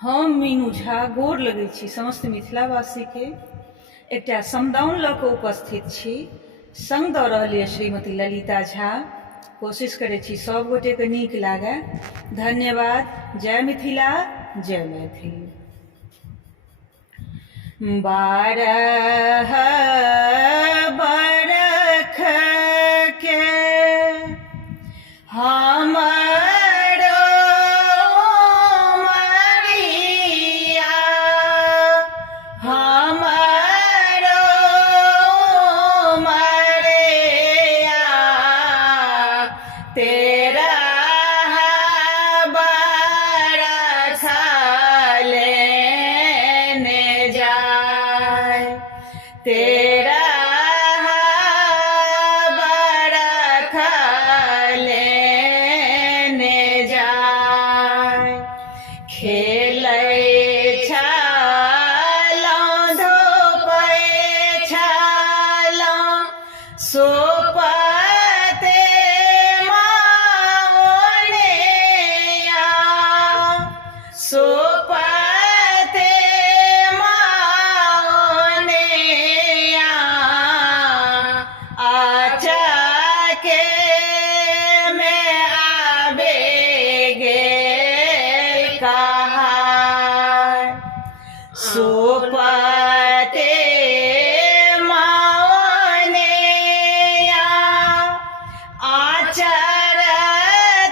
हम मीनू झा गोर लगै छी समस्त मिथिलावासीके। एकटा समदाउन लऽ कऽ उपस्थित छी। संग दऽ रहल यऽ श्रीमती ललिता झा। कोशिश करै छी सब गोटेके नीक लागै। धन्यवाद। जय मिथिला, जय मैथिल। बारह बरख के हमरो मरिया, हमरो मरिया, तेरा बरख लेने जाए, तेरा बरख लेने जाए। खेलै छलहुँ धोपै छलहुँ सोपते माओनिया, सोपते माओनिया, आचके में आबे गेल कहार। सोपते माओनिया, आचर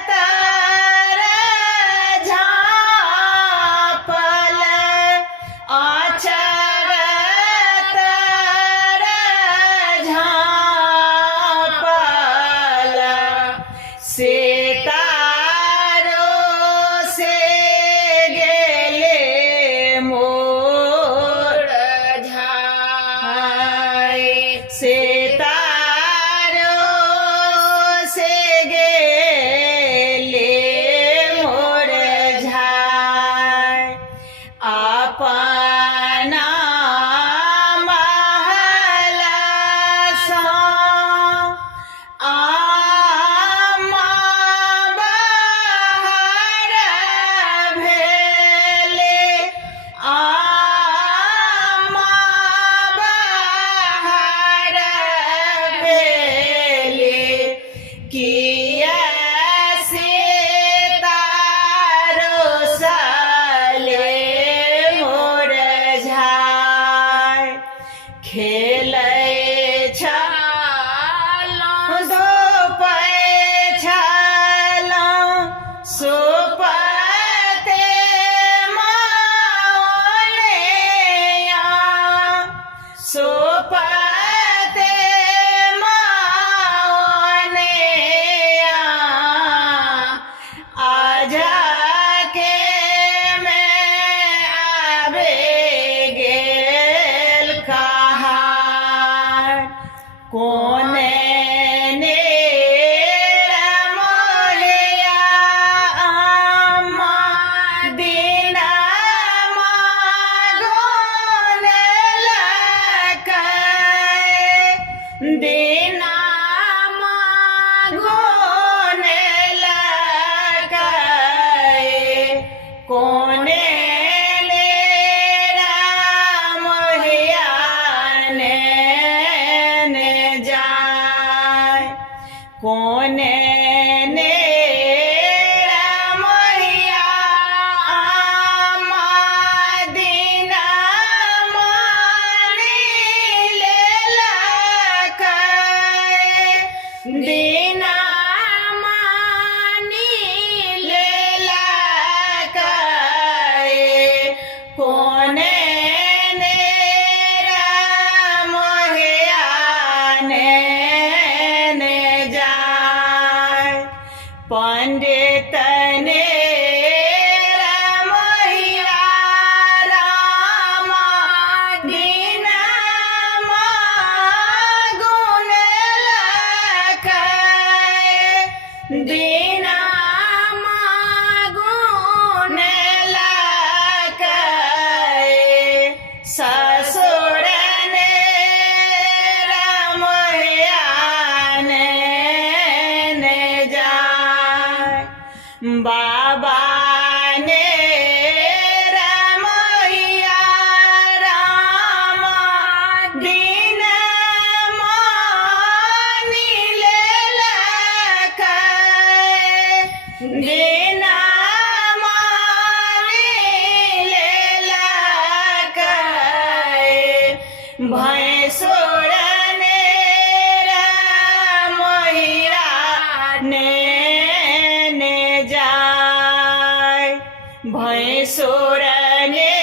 तर झाँपल, आचर तर झाँपल, से तारो से गेले मोर झाय, से तारो से गेले मोर झाय। अपना महल सँ आमा बाहर भेले, आमा बाहर भेले, किया से तारो साले मोर झाय। खेलै छलहुँ धोपै छलहुँ सोपते माओनिया, सोपते माओनिया, आजके में आबे गेल कहार। कोने नेर मोलिया अम्मा दिनमा गोनेलकै, दिनमा गोनेलकै। कोने नेरा मोहिया नेने जाय, कोने नेरा मोहिया अम्मा दिनमा लेलकै, दिनमा लेलकै। भैंसुर ने